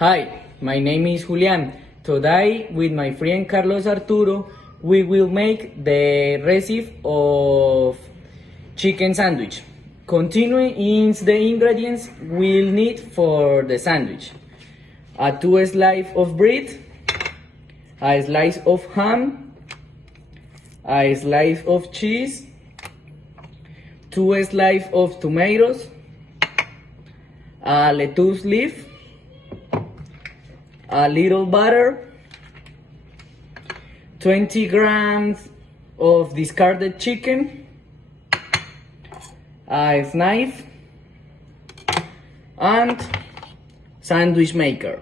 Hi, my name is Julian. Today, with my friend Carlos Arturo, we will make the recipe of chicken sandwich. Continuing in the ingredients we'll need for the sandwich: a 2 slices of bread, a slice of ham, a slice of cheese, 2 slices of tomatoes, a lettuce leaf, a little butter, 20 grams of discarded chicken, a knife, and sandwich maker.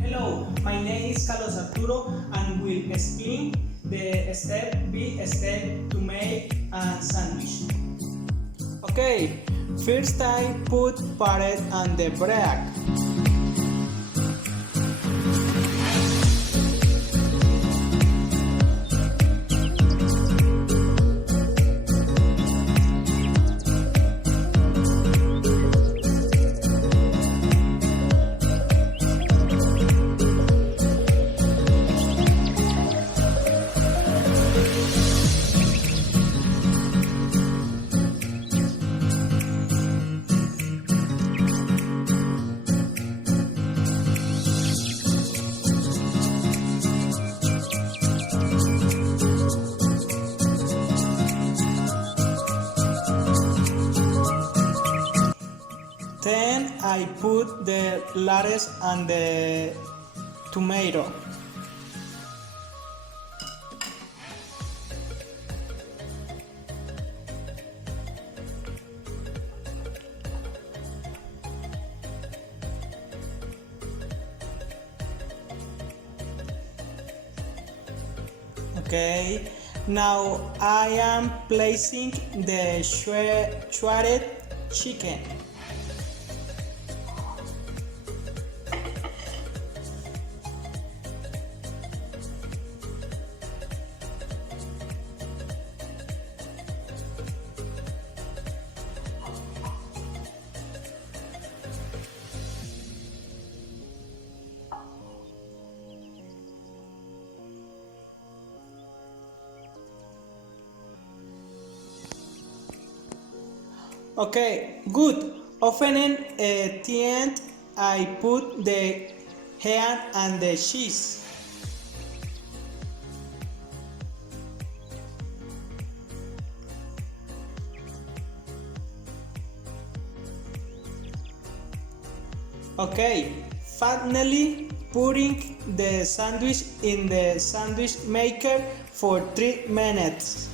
Hello, my name is Carlos Arturo and will explain the step by step to make a sandwich. Okay, first I put butter on the bread. Then I put the lettuce and the tomato. Okay, now I am placing the shredded chicken. Okay, good. Opening at the end, I put the ham and the cheese. Okay, finally putting the sandwich in the sandwich maker for 3 minutes.